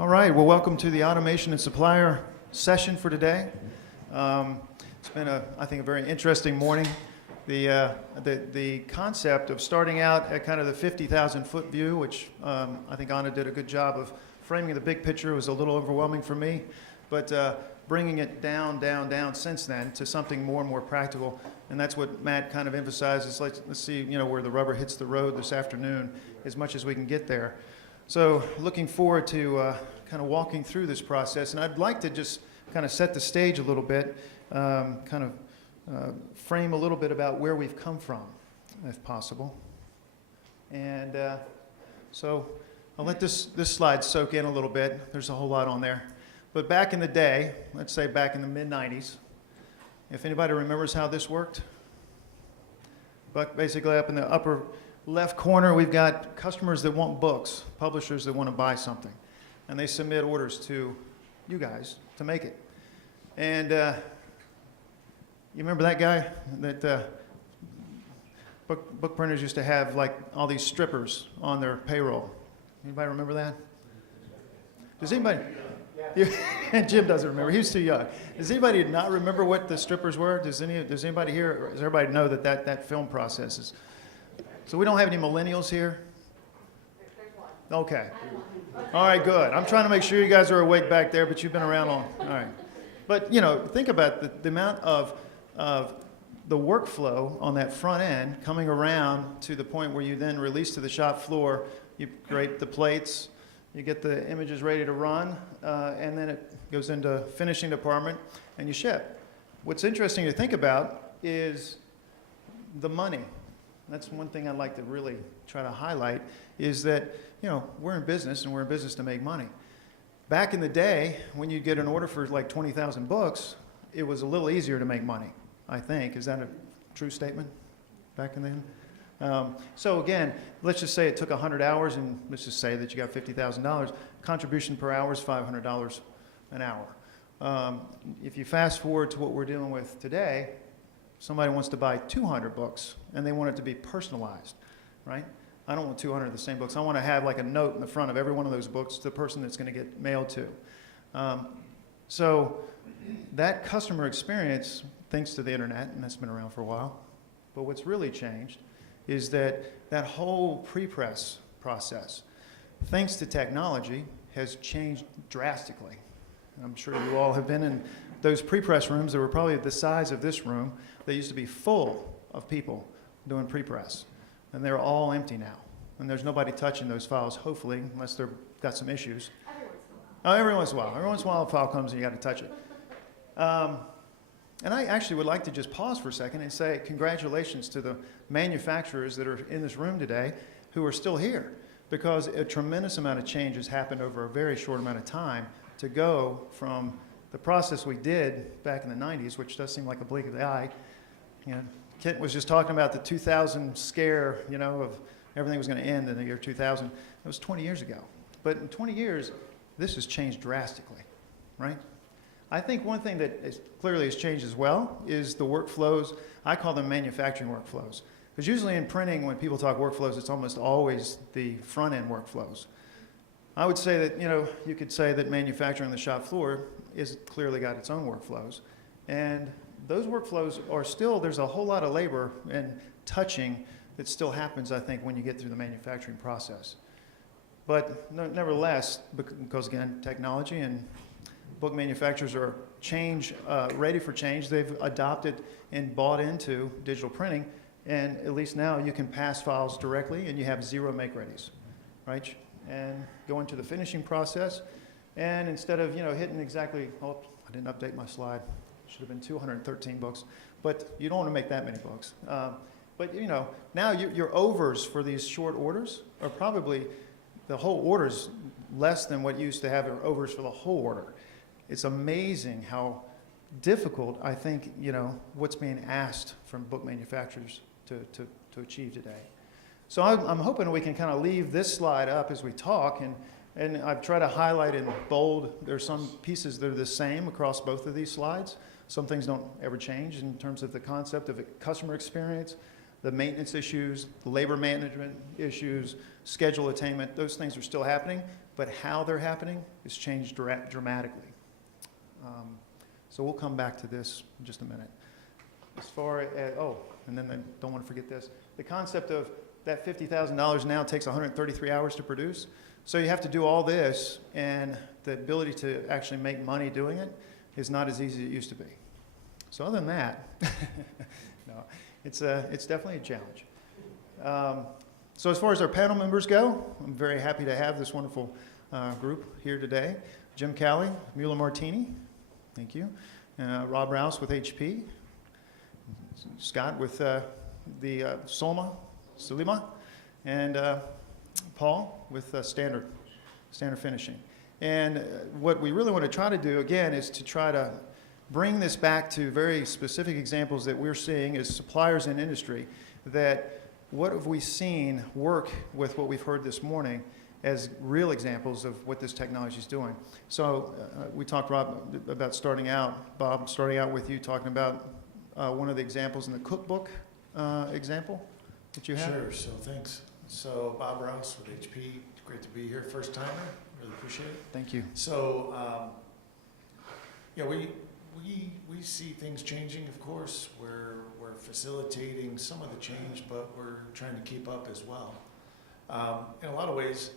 All right, well, welcome to the Automation and Supplier session for today. It's been, I think, a very interesting morning. The concept of starting out at kind of the 50,000-foot view, which I think Anna did a good job of framing the big picture, was a little overwhelming for me, but bringing it down since then to something more and more practical, and that's what Matt kind of emphasizes. Let's see, where the rubber hits the road this afternoon, as much as we can get there. So looking forward to kind of walking through this process, and I'd like to just kind of set the stage a little bit, frame a little bit about where we've come from, if possible. And so I'll let this slide soak in a little bit. There's a whole lot on there. But back in the day, let's say back in the mid-90s, if anybody remembers how this worked, but basically up in the upper left corner, we've got customers that want books, publishers that want to buy something, and they submit orders to you guys to make it. And you remember that guy that book printers used to have, like all these strippers on their payroll? Anybody remember that? Does anybody? And Jim doesn't remember. He was too young. Does anybody not remember what the strippers were? Does anybody here? Does everybody know that film process is? So we don't have any millennials here? Okay. All right, good. I'm trying to make sure you guys are awake back there, but you've been around long. All right. But, think about the amount of the workflow on that front end coming around to the point where you then release to the shop floor, you create the plates, you get the images ready to run, and then it goes into finishing department, and you ship. What's interesting to think about is the money. That's one thing I'd like to really try to highlight, is that, we're in business, and we're in business to make money. Back in the day, when you'd get an order for like 20,000 books, it was a little easier to make money, I think. Is that a true statement back in then? So again, let's just say it took 100 hours, and let's just say that you got $50,000. Contribution per hour is $500 an hour. If you fast forward to what we're dealing with today, somebody wants to buy 200 books, and they want it to be personalized, right? I don't want 200 of the same books. I want to have like a note in the front of every one of those books to the person that's going to get mailed to. So that customer experience, thanks to the internet, and that's been around for a while, but what's really changed is that whole pre-press process, thanks to technology, has changed drastically. I'm sure you all have been in those pre-press rooms that were probably the size of this room. They used to be full of people doing pre-press, and they're all empty now. And there's nobody touching those files, hopefully, unless they've got some issues. Every once in a while. Every once in a while a file comes and you got to touch it. And I actually would like to just pause for a second and say congratulations to the manufacturers that are in this room today who are still here, because a tremendous amount of change has happened over a very short amount of time to go from the process we did back in the 90s, which does seem like a blink of the eye. Kent was just talking about the 2000 scare, of everything was going to end in the year 2000. It was 20 years ago. But in 20 years, this has changed drastically, right? I think one thing that clearly has changed as well is the workflows. I call them manufacturing workflows. Because usually in printing, when people talk workflows, it's almost always the front-end workflows. I would say that, you could say that manufacturing on the shop floor is clearly got its own workflows. And those workflows are still, there's a whole lot of labor and touching that still happens, I think, when you get through the manufacturing process. But nevertheless, because again, technology and book manufacturers are ready for change. They've adopted and bought into digital printing, and at least now you can pass files directly and you have 0 make-readies, right? And go into the finishing process, and instead of hitting exactly, I didn't update my slide. Should have been 213 books, but you don't want to make that many books. But now your overs for these short orders are probably, the whole order's less than what you used to have overs for the whole order. It's amazing how difficult, I think, what's being asked from book manufacturers to achieve today. So I'm hoping we can kind of leave this slide up as we talk, and I've tried to highlight in bold. There's some pieces that are the same across both of these slides. Some things don't ever change in terms of the concept of a customer experience. The maintenance issues, the labor management issues, schedule attainment, those things are still happening, but how they're happening has changed dramatically. So we'll come back to this in just a minute. As far as, and then I don't want to forget this. The concept of that $50,000 now takes 133 hours to produce. So you have to do all this, and the ability to actually make money doing it is not as easy as it used to be. So other than that, no, it's definitely a challenge. So as far as our panel members go, I'm very happy to have this wonderful group here today. Jim Kaeli, Muller Martini, thank you. Rob Raus with HP. Scott with the Solema, and Paul with Standard Finishing. And what we really want to try to do, again, is to try to bring this back to very specific examples that we're seeing as suppliers in industry, that what have we seen work with what we've heard this morning as real examples of what this technology is doing. So we talked, Rob, about starting out, Bob, starting out with you talking about one of the examples in the cookbook example that you have. Sure, so thanks. So Bob Raus with HP, great to be here, first timer, really appreciate it. Thank you. So, yeah, we see things changing, of course. We're facilitating some of the change, but we're trying to keep up as well. In a lot of ways,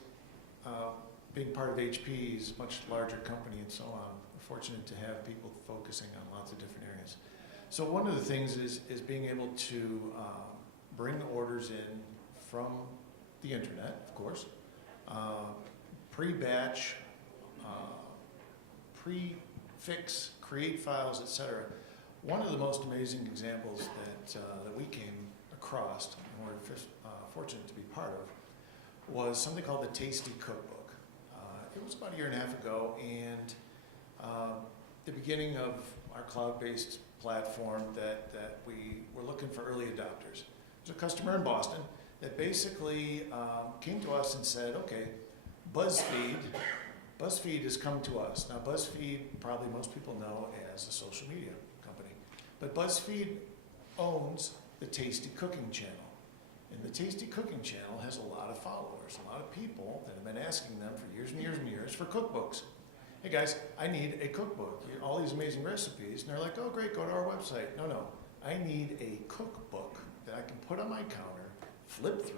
being part of HP is a much larger company and so on. We're fortunate to have people focusing on lots of different areas. So one of the things is being able to bring orders in from the internet, of course, pre-batch, pre-fix, create files, etc. One of the most amazing examples that we came across and we're fortunate to be part of was something called the Tasty Cookbook. It was about a year and a half ago, and the beginning of our cloud-based platform that we were looking for early adopters. There's a customer in Boston that basically came to us and said, okay, BuzzFeed has come to us. Now BuzzFeed, probably most people know as a social media company, but BuzzFeed owns the Tasty Cooking channel. And the Tasty Cooking channel has a lot of followers, a lot of people that have been asking them for years and years and years for cookbooks. Hey guys, I need a cookbook. All these amazing recipes. And they're like, oh great, go to our website. No, I need a cookbook that I can put on my counter, flip through,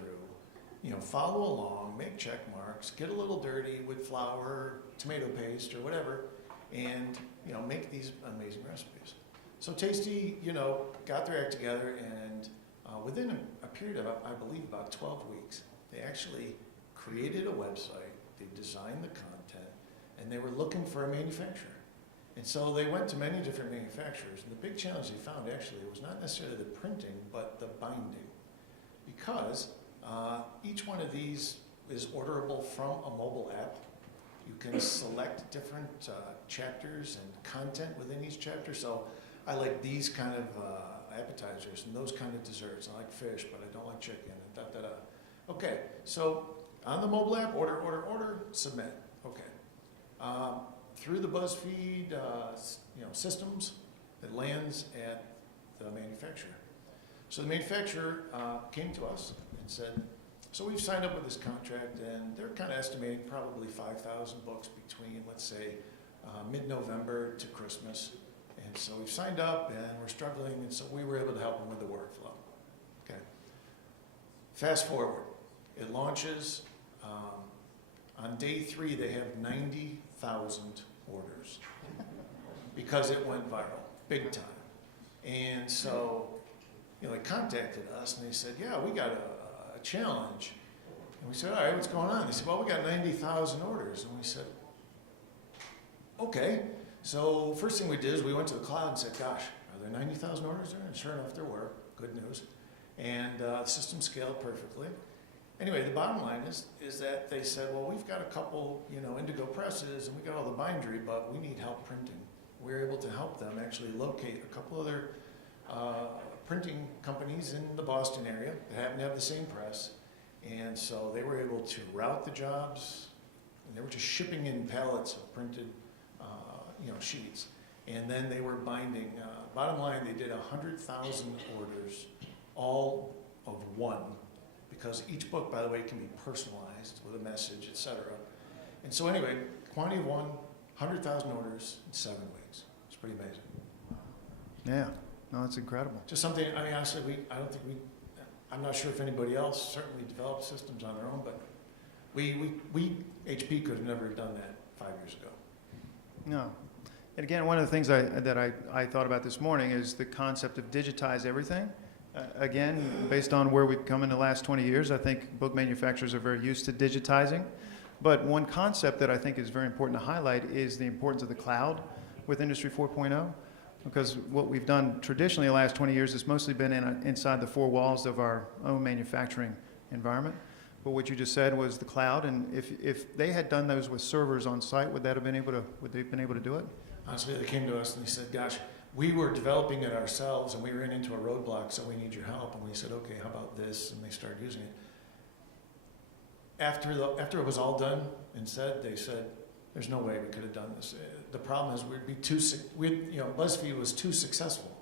follow along, make check marks, get a little dirty with flour, tomato paste, or whatever, and make these amazing recipes. So Tasty, got their act together, and within a period of, I believe, about 12 weeks, they actually created a website, they designed the content, and they were looking for a manufacturer. And so they went to many different manufacturers, and the big challenge they found actually was not necessarily the printing, but the binding. Because each one of these is orderable from a mobile app. You can select different chapters and content within each chapter. So I like these kind of appetizers and those kind of desserts. I like fish, but I don't like chicken, and da-da-da. Okay, so on the mobile app, order, submit. Okay. Through the BuzzFeed systems, it lands at the manufacturer. So the manufacturer came to us and said, so we've signed up with this contract, and they're kind of estimating probably 5,000 books between, let's say, mid-November to Christmas. And so we've signed up, and we're struggling, and so we were able to help them with the workflow. Okay. Fast forward. It launches. On day 3, they have 90,000 orders because it went viral, big time. And so, they contacted us, and they said, yeah, we got a challenge. And we said, all right, what's going on? They said, well, we got 90,000 orders. And we said, okay. So first thing we did is we went to the cloud and said, gosh, are there 90,000 orders there? And sure enough, there were. Good news. And the system scaled perfectly. Anyway, the bottom line is that they said, well, we've got a couple, indigo presses, and we got all the bindery, but we need help printing. We were able to help them actually locate a couple other printing companies in the Boston area that happen to have the same press. And so they were able to route the jobs, and they were just shipping in pallets of printed sheets. And then they were binding. Bottom line, they did 100,000 orders, all of one, because each book, by the way, can be personalized with a message, etc. And so anyway, quantity of one, 100,000 orders in 7 weeks. It's pretty amazing. Yeah, no, that's incredible. Just something, I mean, honestly, I'm not sure if anybody else certainly developed systems on their own, but HP could have never done that 5 years ago. No. And again, one of the things that I thought about this morning is the concept of digitize everything. Again, based on where we've come in the last 20 years, I think book manufacturers are very used to digitizing. But one concept that I think is very important to highlight is the importance of the cloud with Industry 4.0. Because what we've done traditionally the last 20 years has mostly been inside the 4 walls of our own manufacturing environment. But what you just said was the cloud, and if they had done those with servers on site, would they have been able to do it? Honestly, they came to us and they said, gosh, we were developing it ourselves and we ran into a roadblock, so we need your help. And we said, okay, how about this? And they started using it. After it was all done and said, they said, there's no way we could have done this. The problem is BuzzFeed was too successful.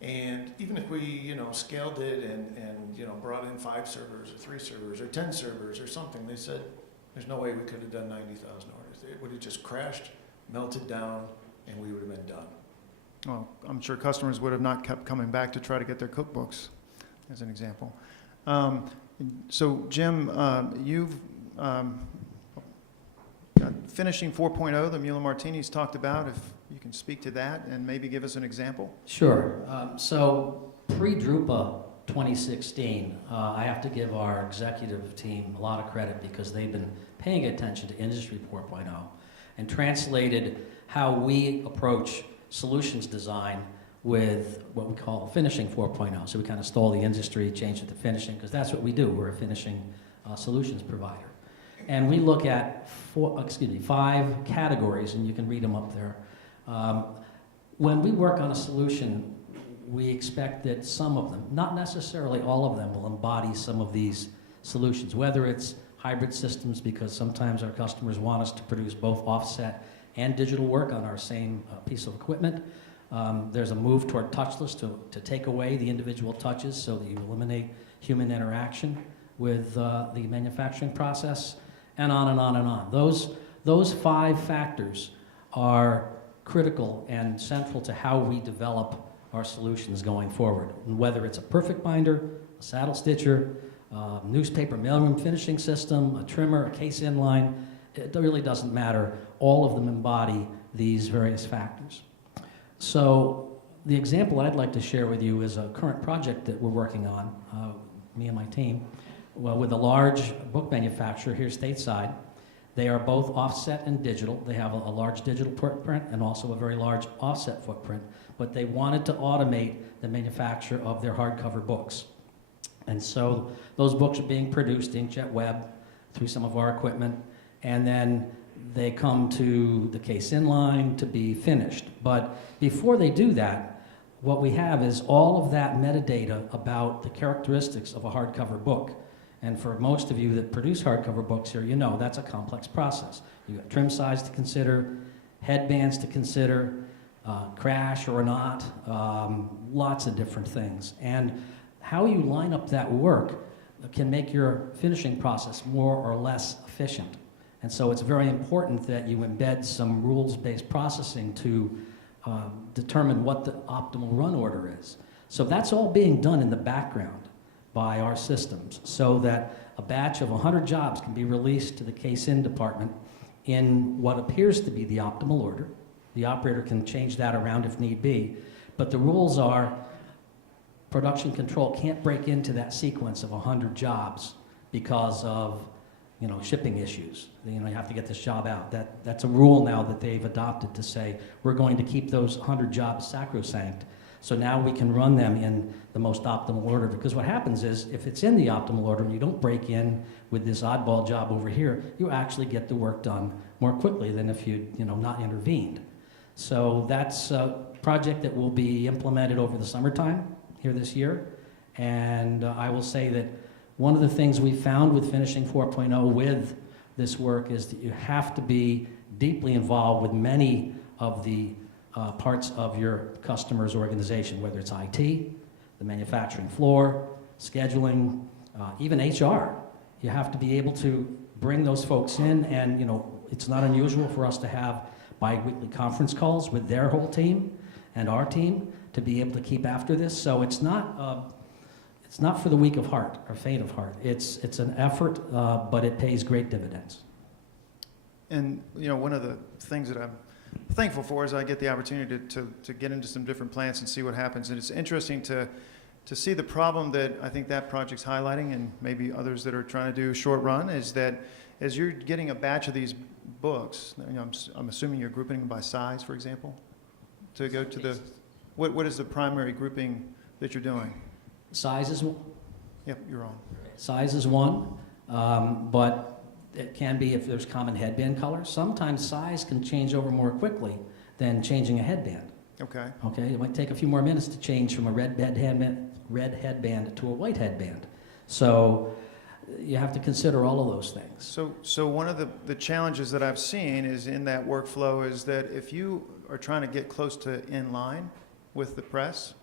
And even if we, scaled it and brought in 5 servers or 3 servers or 10 servers or something, they said, there's no way we could have done 90,000 orders. It would have just crashed, melted down, and we would have been done. Well, I'm sure customers would have not kept coming back to try to get their cookbooks, as an example. So, Jim, you've finishing 4.0, the Muller Martini's talked about. If you can speak to that and maybe give us an example. Sure. So, pre-Drupa 2016, I have to give our executive team a lot of credit because they've been paying attention to Industry 4.0 and translated how we approach solutions design with what we call finishing 4.0. So we kind of stole the industry, changed it to finishing, because that's what we do. We're a finishing solutions provider. And we look at 5 categories, and you can read them up there. When we work on a solution, we expect that some of them, not necessarily all of them, will embody some of these solutions, whether it's hybrid systems, because sometimes our customers want us to produce both offset and digital work on our same piece of equipment. There's a move toward touchless to take away the individual touches so that you eliminate human interaction with the manufacturing process, and on and on and on. Those 5 factors are critical and central to how we develop our solutions going forward. And whether it's a perfect binder, a saddle stitcher, newspaper mailroom finishing system, a trimmer, a case inline, it really doesn't matter. All of them embody these various factors. So the example I'd like to share with you is a current project that we're working on, me and my team, with a large book manufacturer here stateside. They are both offset and digital. They have a large digital footprint and also a very large offset footprint, but they wanted to automate the manufacture of their hardcover books. And so those books are being produced inkjet web through some of our equipment, and then they come to the case inline to be finished. But before they do that, what we have is all of that metadata about the characteristics of a hardcover book. And for most of you that produce hardcover books here, you know that's a complex process. You've got trim size to consider, headbands to consider, crash or not, lots of different things. And how you line up that work can make your finishing process more or less efficient. And so it's very important that you embed some rules-based processing to determine what the optimal run order is. So that's all being done in the background by our systems, so that a batch of 100 jobs can be released to the case-in department in what appears to be the optimal order. The operator can change that around if need be, but the rules are production control can't break into that sequence of 100 jobs because of shipping issues. You have to get this job out. That's a rule now that they've adopted to say, we're going to keep those 100 jobs sacrosanct. So now we can run them in the most optimal order, because what happens is if it's in the optimal order and you don't break in with this oddball job over here, you actually get the work done more quickly than if you'd not intervened. So that's a project that will be implemented over the summertime here this year. And I will say that one of the things we found with Finishing 4.0 with this work is that you have to be deeply involved with many of the parts of your customer's organization, whether it's IT, the manufacturing floor, scheduling, even HR. You have to be able to bring those folks in, and it's not unusual for us to have bi-weekly conference calls with their whole team and our team to be able to keep after this. So it's not for the weak of heart or faint of heart. It's an effort, but it pays great dividends. And one of the things that I'm thankful for is I get the opportunity to get into some different plants and see what happens. And it's interesting to see the problem that I think that project's highlighting, and maybe others that are trying to do short run, is that as you're getting a batch of these books, I'm assuming you're grouping them by size, for example, to go to the, what is the primary grouping that you're doing? Size is Yep, you're on. Size is one, but it can be if there's common headband color. Sometimes size can change over more quickly than changing a headband. Okay. Okay, it might take a few more minutes to change from a red headband to a white headband. So you have to consider all of those things. So one of the challenges that I've seen is in that workflow is that if you are trying to get close to in line with the press,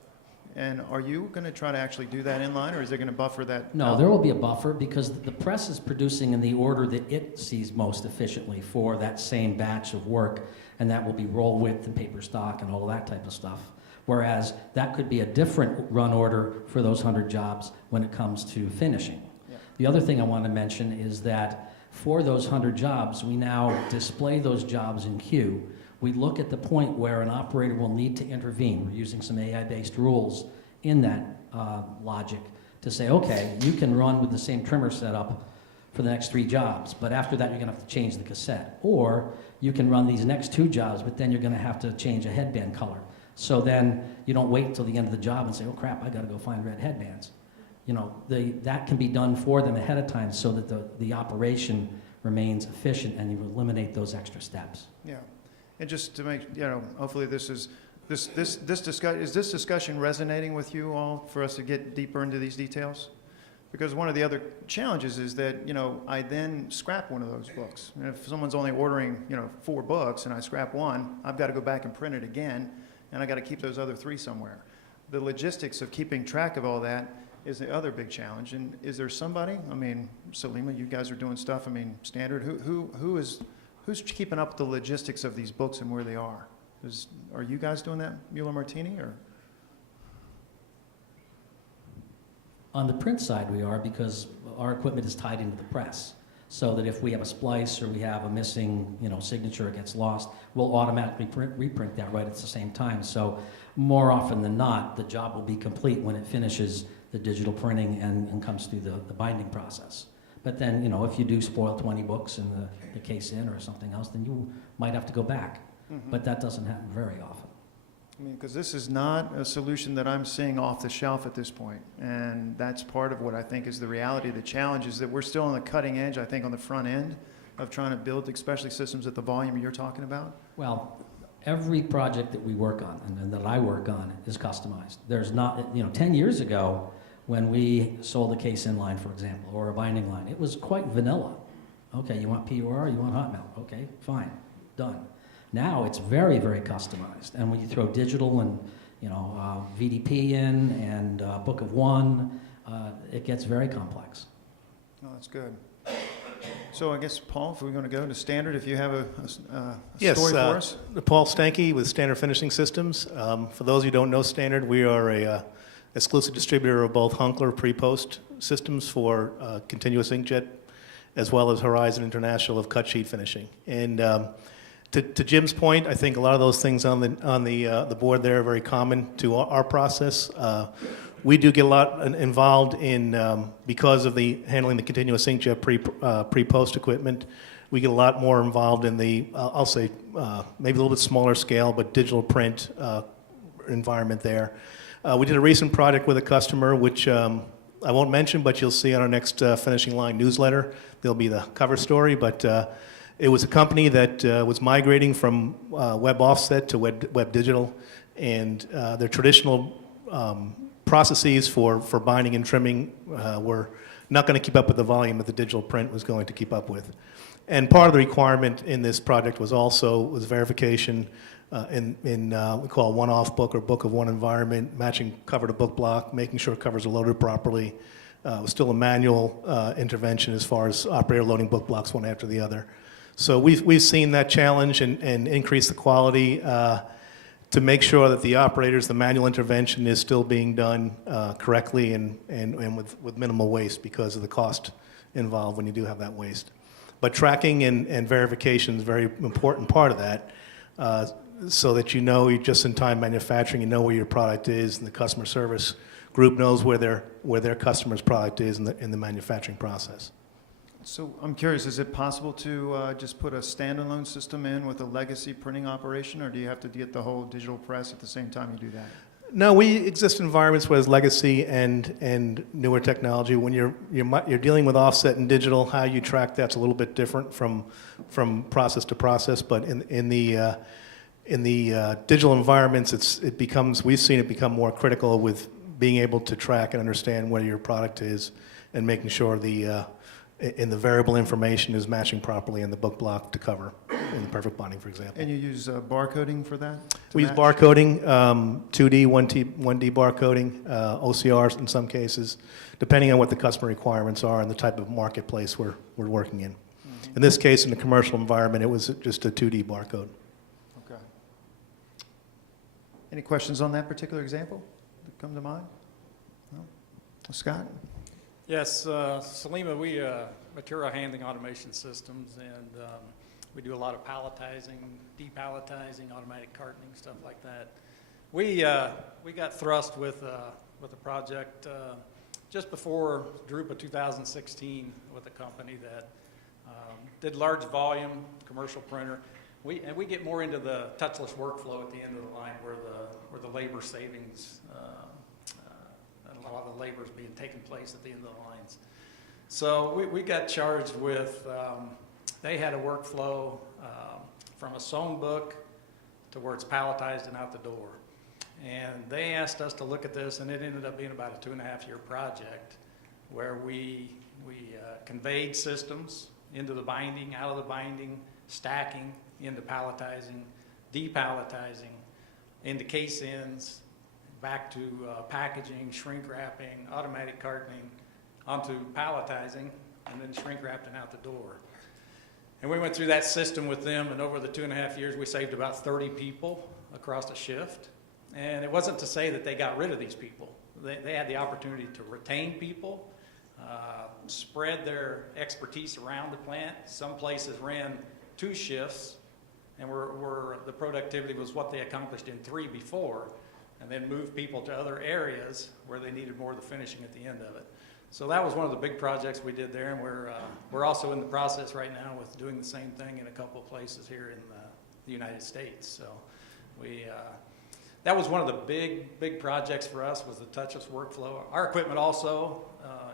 and are you going to try to actually do that in line, or is there going to buffer that? No, there will be a buffer because the press is producing in the order that it sees most efficiently for that same batch of work, and that will be roll width and paper stock and all that type of stuff. Whereas that could be a different run order for those 100 jobs when it comes to finishing. Yeah. The other thing I want to mention is that for those 100 jobs, we now display those jobs in queue. We look at the point where an operator will need to intervene. We're using some AI-based rules in that logic to say, okay, you can run with the same trimmer setup for the next 3 jobs, but after that you're going to have to change the cassette. Or you can run these next 2 jobs, but then you're going to have to change a headband color. So then you don't wait until the end of the job and say, oh crap, I got to go find red headbands. That can be done for them ahead of time so that the operation remains efficient and you eliminate those extra steps. Yeah. And just to make, hopefully is this discussion resonating with you all for us to get deeper into these details? Because one of the other challenges is that, I then scrap one of those books. And if someone's only ordering, 4 books and I scrap one, I've got to go back and print it again, and I got to keep those other 3 somewhere. The logistics of keeping track of all that is the other big challenge. And is there somebody, Solema, you guys are doing stuff, standard, who's keeping up with the logistics of these books and where they are? Are you guys doing that, Muller Martini, or? On the print side we are, because our equipment is tied into the press. So that if we have a splice or we have a missing signature, it gets lost, we'll automatically reprint that right at the same time. So more often than not, the job will be complete when it finishes the digital printing and comes through the binding process. But then, if you do spoil 20 books in the case in or something else, then you might have to go back. Mm-hmm. But that doesn't happen very often. Because this is not a solution that I'm seeing off the shelf at this point. And that's part of what I think is the reality. The challenge is that we're still on the cutting edge, I think, on the front end of trying to build, especially systems at the volume you're talking about. Well, every project that we work on and that I work on is customized. There's not, 10 years ago, when we sold a case in line, for example, or a binding line, it was quite vanilla. Okay, you want PUR, you want hot melt. Okay, fine, done. Now it's very, very customized. And when you throw digital and VDP in and Book of One, it gets very complex. Oh, that's good. So I guess, Paul, if we're going to go to standard, if you have a Yes, story for us. Paul Steinke with Standard Finishing Systems. For those who don't know Standard, we are a exclusive distributor of both Hunkler pre-post systems for continuous inkjet, as well as Horizon International of cut sheet finishing. And to Jim's point, I think a lot of those things on the board there are very common to our process. We do get a lot involved in, because of the handling the continuous inkjet pre-post equipment, we get a lot more involved in the, I'll say, maybe a little bit smaller scale, but digital print environment there. We did a recent project with a customer, which I won't mention, but you'll see on our next finishing line newsletter. There'll be the cover story, but it was a company that was migrating from web offset to web digital, and their traditional processes for binding and trimming were not going to keep up with the volume that the digital print was going to keep up with. And part of the requirement in this project was verification we call a one-off book or book of one environment, matching cover to book block, making sure covers are loaded properly. It was still a manual intervention as far as operator loading book blocks one after the other. So we've seen that challenge and increase the quality to make sure that the operators, the manual intervention is still being done correctly and with minimal waste because of the cost involved when you do have that waste. But tracking and verification is a very important part of that, so that you know you're just-in-time manufacturing, you know where your product is, and the customer service group knows where their customer's product is in the manufacturing process. So I'm curious, is it possible to just put a standalone system in with a legacy printing operation, or do you have to get the whole digital press at the same time you do that? No, we exist in environments where there's legacy and newer technology. When you're dealing with offset and digital, how you track that's a little bit different from process to process. But in the digital environments, we've seen it become more critical with being able to track and understand where your product is and making sure the variable information is matching properly in the book block to cover in the perfect bonding, for example. And you use barcoding for that? We use barcoding, 2D, 1D barcoding, OCRs in some cases, depending on what the customer requirements are and the type of marketplace we're working in. In this case, in the commercial environment, it was just a 2D barcode. Okay. Any questions on that particular example that come to mind? No? Scott? Yes, Solema, we material handling automation systems, and we do a lot of palletizing, depalletizing, automatic cartoning, stuff like that. We got thrust with a project just before Drupa 2016 with a company that did large volume commercial printer. And we get more into the touchless workflow at the end of the line where the labor savings. A lot of the labor is being taken place at the end of the lines. So we got charged with, they had a workflow from a sewn book to where it's palletized and out the door. And they asked us to look at this, and it ended up being about a 2.5-year project where we conveyed systems into the binding, out of the binding, stacking, into palletizing, depalletizing, into case ends, back to packaging, shrink wrapping, automatic cartoning, onto palletizing, and then shrink wrapped and out the door. And we went through that system with them, and over the 2.5 years, we saved about 30 people across a shift. And it wasn't to say that they got rid of these people. They had the opportunity to retain people, spread their expertise around the plant. Some places ran 2 shifts, and the productivity was what they accomplished in 3 before, and then move people to other areas where they needed more of the finishing at the end of it. So that was one of the big projects we did there, and we're also in the process right now with doing the same thing in a couple of places here in the United States. So that was one of the big projects for us, was the touchless workflow. Our equipment also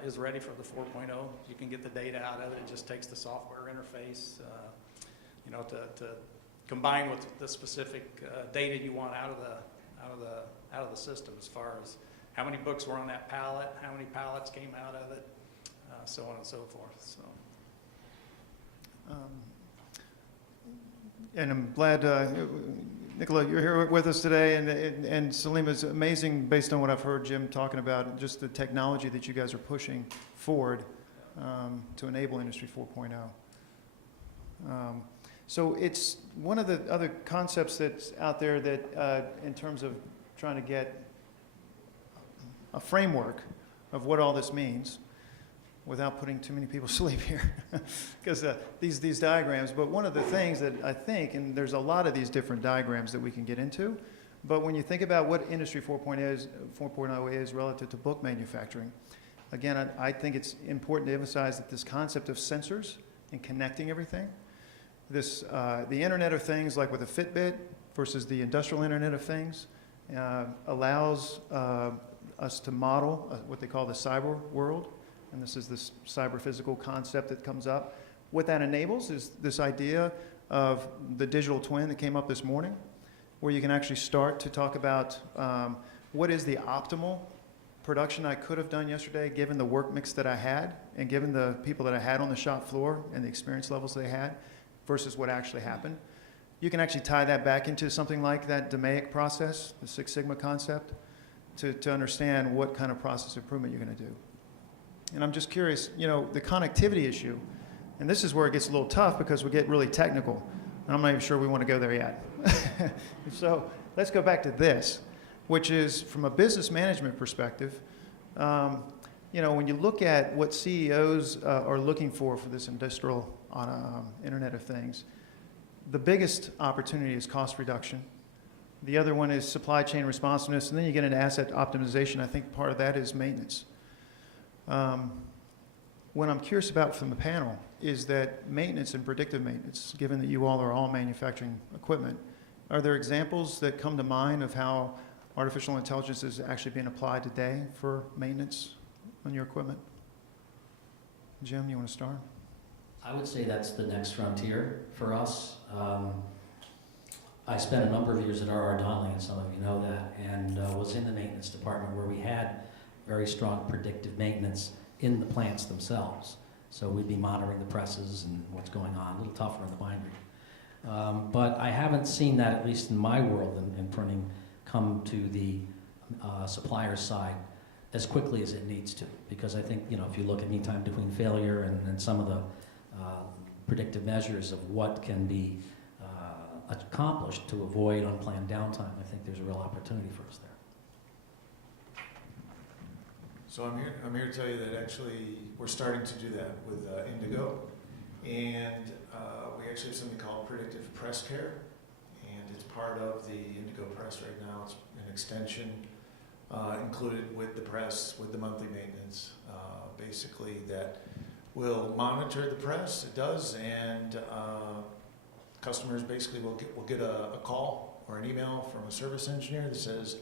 is ready for the 4.0. You can get the data out of it. It just takes the software interface, to combine with the specific data you want out of the system, as far as how many books were on that pallet, how many pallets came out of it, so on and so forth. So. And I'm glad, Nicola, you're here with us today, and Solema is amazing based on what I've heard Jim talking about, just the technology that you guys are pushing forward to enable Industry 4.0. So it's one of the other concepts that's out there that, in terms of trying to get a framework of what all this means, without putting too many people to sleep here, because these diagrams. But one of the things that I think, and there's a lot of these different diagrams that we can get into, but when you think about what Industry 4.0 is relative to book manufacturing, again, I think it's important to emphasize that this concept of sensors and connecting everything, the Internet of Things, like with a Fitbit versus the industrial Internet of Things, allows us to model what they call the cyber world. And this is this cyber-physical concept that comes up. What that enables is this idea of the digital twin that came up this morning, where you can actually start to talk about what is the optimal production I could have done yesterday, given the work mix that I had, and given the people that I had on the shop floor and the experience levels they had, versus what actually happened. you can actually tie that back into something like that DMAIC process, the Six Sigma concept, to understand what kind of process improvement you're going to do. And I'm just curious, you know, the connectivity issue, and this is where it gets a little tough because we get really technical, and I'm not even sure we want to go there yet. So let's go back to this, which is from a business management perspective. You know, when you look at what CEOs are looking for this industrial Internet of Things, the biggest opportunity is cost reduction. The other one is supply chain responsiveness, and then you get into asset optimization. I think part of that is maintenance. What I'm curious about from the panel is that maintenance and predictive maintenance, given that you all are all manufacturing equipment, are there examples that come to mind of how artificial intelligence is actually being applied today for maintenance on your equipment? Jim, you want to start? I would say that's the next frontier for us. I spent a number of years at R.R. Donnelly, and some of you know that, and was in the maintenance department where we had very strong predictive maintenance in the plants themselves. So we'd be monitoring the presses and what's going on, a little tougher in the bindery. But I haven't seen that, at least in my world in printing, come to the supplier side as quickly as it needs to. Because I think, you know, if you look at mean time between failure and some of the predictive measures of what can be accomplished to avoid unplanned downtime, I think there's a real opportunity for us there. So I'm here to tell you that actually we're starting to do that with Indigo, and we actually have something called predictive press care, and it's part of the Indigo press right now. It's an extension included with the press, with the monthly maintenance, basically that will monitor the press. It does, and customers basically will get a call or an email from a service engineer that says,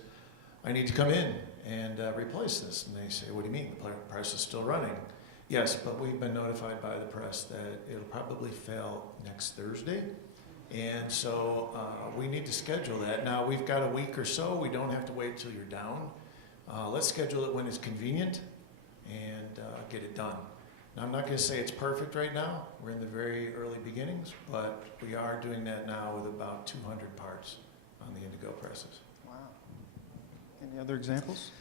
I need to come in and replace this. And they say, what do you mean? The press is still running. Yes, but we've been notified by the press that it'll probably fail next Thursday. And so we need to schedule that. Now, we've got a week or so. We don't have to wait till you're down. Let's schedule it when it's convenient and get it done. Now, I'm not going to say it's perfect right now. We're in the very early beginnings, but we are doing that now with about 200 parts on the Indigo presses. Wow. Any other examples?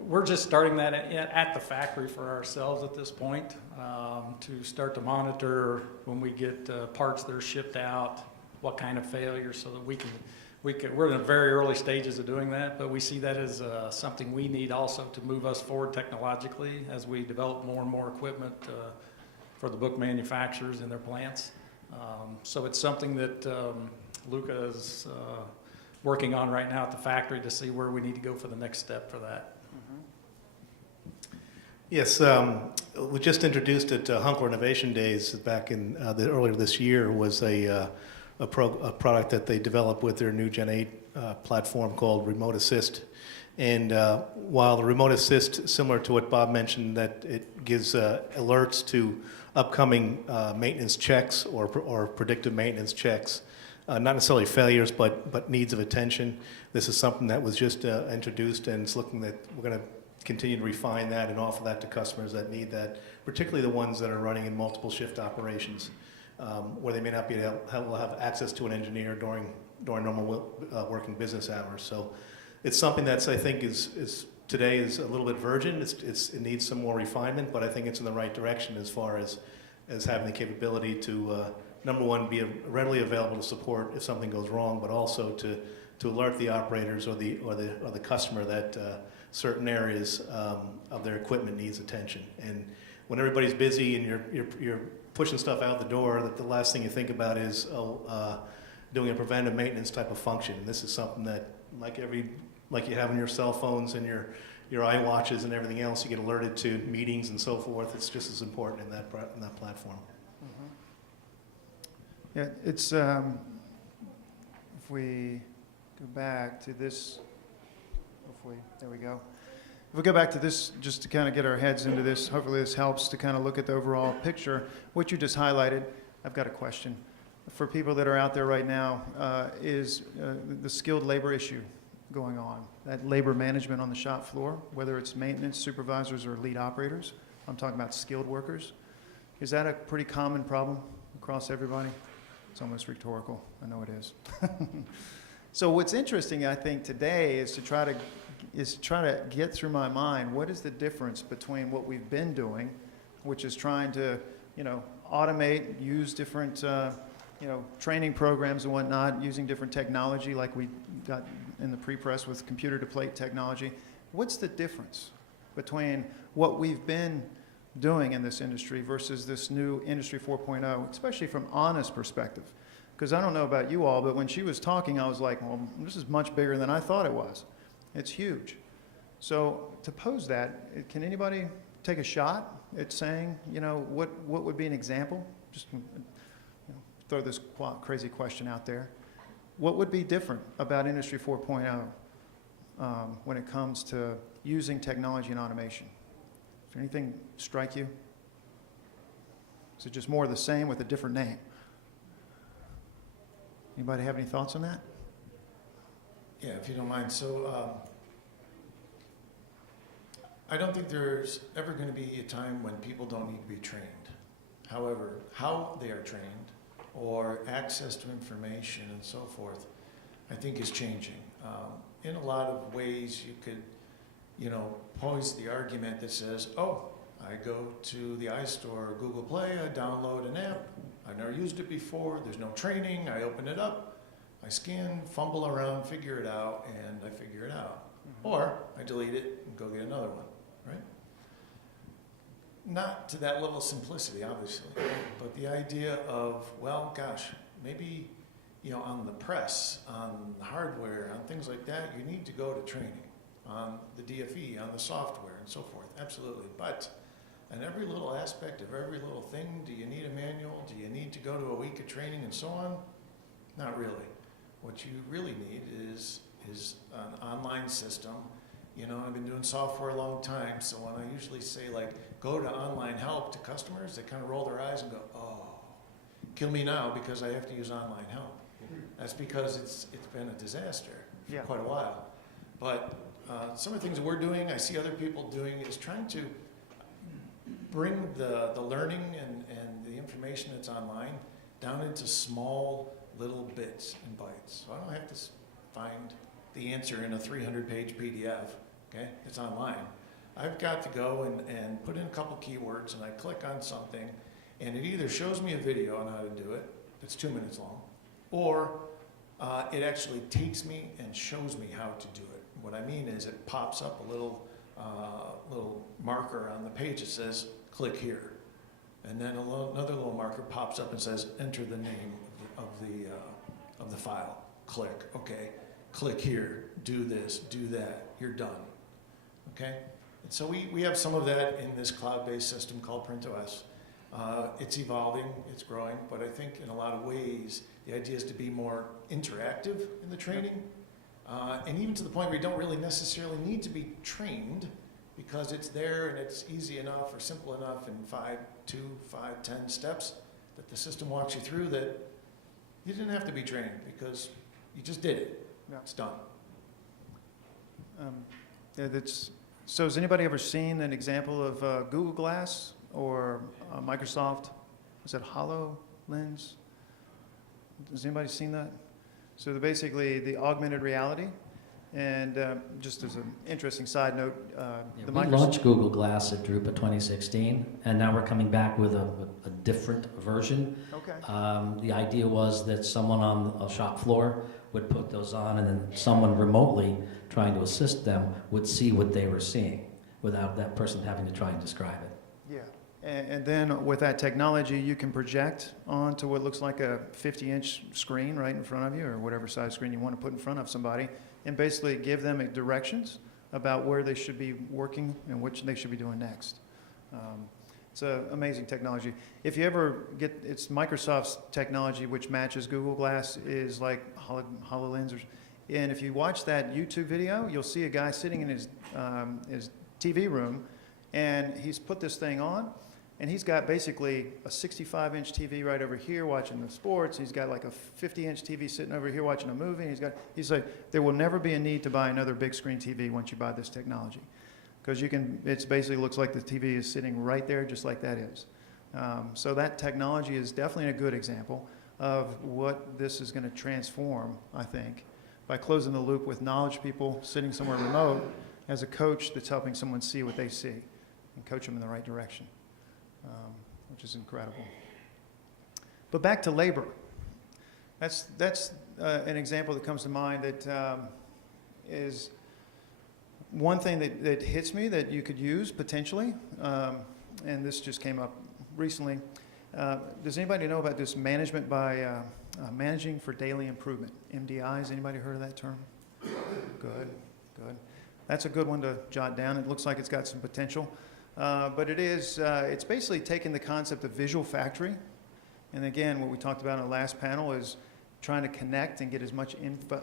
We're just starting that at the factory for ourselves at this point, to start to monitor when we get parts that are shipped out, what kind of failure, so that we're in the very early stages of doing that, but we see that as something we need also to move us forward technologically as we develop more and more equipment for the book manufacturers in their plants. So it's something that Luca is working on right now at the factory to see where we need to go for the next step for that. Yes, we just introduced at Hunkler Innovation Days back in earlier this year was a product that they developed with their new Gen 8 platform called Remote Assist. And while the Remote Assist, similar to what Bob mentioned, that it gives alerts to upcoming maintenance checks or predictive maintenance checks, not necessarily failures, but needs of attention. This is something that was just introduced, and it's looking that we're going to continue to refine that and offer that to customers that need that, particularly the ones that are running in multiple shift operations, where they may not be able to have access to an engineer during normal working business hours. So it's something that's, I think, is today is a little bit virgin. It needs some more refinement, but I think it's in the right direction as far as having the capability to number one, be readily available to support if something goes wrong, but also to alert the operators or the customer that certain areas of their equipment needs attention. And when everybody's busy and you're pushing stuff out the door, that the last thing you think about is doing a preventive maintenance type of function. This is something that, like you have on your cell phones and your iWatches and everything else, you get alerted to meetings and so forth. It's just as important in that platform. Yeah, it's, if we go back to this, there we go. If we go back to this, just to kind of get our heads into this, hopefully this helps to kind of look at the overall picture. What you just highlighted, I've got a question. For people that are out there right now, is the skilled labor issue going on, that labor management on the shop floor, whether it's maintenance supervisors or lead operators, I'm talking about skilled workers. Is that a pretty common problem across everybody? It's almost rhetorical. I know it is. So what's interesting, I think, today is to try to get through my mind what is the difference between what we've been doing, which is trying to, automate, use different, training programs and whatnot, using different technology like we got in the pre-press with computer-to-plate technology. What's the difference between what we've been doing in this industry versus this new Industry 4.0, especially from Anna's perspective? Because I don't know about you all, but when she was talking, I was like, well, this is much bigger than I thought it was. It's huge. So to pose that, can anybody take a shot at saying, what would be an example? Just throw this crazy question out there. What would be different about Industry 4.0 when it comes to using technology and automation? Does anything strike you? Is it just more of the same with a different name? Anybody have any thoughts on that? Yeah, if you don't mind. So I don't think there's ever going to be a time when people don't need to be trained. However, how they are trained or access to information and so forth, I think is changing. In a lot of ways, you could, pose the argument that says, oh, I go to the iStore or Google Play, I download an app, I've never used it before, there's no training, I open it up, I scan, fumble around, figure it out, and I figure it out. Mm-hmm. Or I delete it and go get another one, right? Not to that level of simplicity, obviously, but the idea of, well, gosh, maybe, on the press, on the hardware, on things like that, you need to go to training on the DFE, on the software, and so forth, absolutely. But on every little aspect of every little thing, do you need a manual? Do you need to go to a week of training and so on? Not really. What you really need is an online system. I've been doing software a long time, so when I usually say, go to online help to customers, they kind of roll their eyes and go, oh, kill me now because I have to use online help. That's because it's been a disaster for quite a while. But some of the things that we're doing, I see other people doing, is trying to bring the learning and the information that's online down into small little bits and bytes. So I don't have to find the answer in a 300-page PDF, okay? It's online. I've got to go and put in a couple keywords, and I click on something, and it either shows me a video on how to do it, that's 2 minutes long, or it actually takes me and shows me how to do it. What I mean is it pops up a little marker on the page that says, click here. And then another little marker pops up and says, enter the name of the file. Click, okay. Click here, do this, do that, you're done. Okay? And so we have some of that in this cloud-based system called PrintOS. It's evolving, it's growing, but I think in a lot of ways, the idea is to be more interactive in the training, and even to the point where you don't really necessarily need to be trained because it's there and it's easy enough or simple enough in 10 steps that the system walks you through that you didn't have to be trained because you just did it. Yeah. It's done. So has anybody ever seen an example of Google Glass or Microsoft? Is it HoloLens? Has anybody seen that? So basically the augmented reality. And just as an interesting side note, we launched Google Glass at Drupa 2016, and now we're coming back with a different version. Okay. The idea was that someone on a shop floor would put those on, and then someone remotely trying to assist them would see what they were seeing without that person having to try and describe it. Yeah. And then with that technology, you can project onto what looks like a 50-inch screen right in front of you, or whatever size screen you want to put in front of somebody, and basically give them directions about where they should be working and which they should be doing next. It's an amazing technology. If you ever it's Microsoft's technology which matches Google Glass is like HoloLens. And if you watch that YouTube video, you'll see a guy sitting in his TV room, and he's put this thing on, and he's got basically a 65-inch TV right over here watching the sports. He's got like a 50-inch TV sitting over here watching a movie. And he's like, there will never be a need to buy another big screen TV once you buy this technology. Because it basically looks like the TV is sitting right there just like that is. So that technology is definitely a good example. of what this is going to transform, I think, by closing the loop with knowledge people sitting somewhere remote as a coach that's helping someone see what they see and coach them in the right direction, which is incredible. But back to labor. That's an example that comes to mind that is one thing that hits me that you could use potentially, and this just came up recently. Does anybody know about this management by managing for daily improvement, MDI? Has anybody heard of that term? Good, good. That's a good one to jot down. It looks like it's got some potential. But it's basically taking the concept of visual factory. And again, what we talked about in the last panel is trying to connect and get as much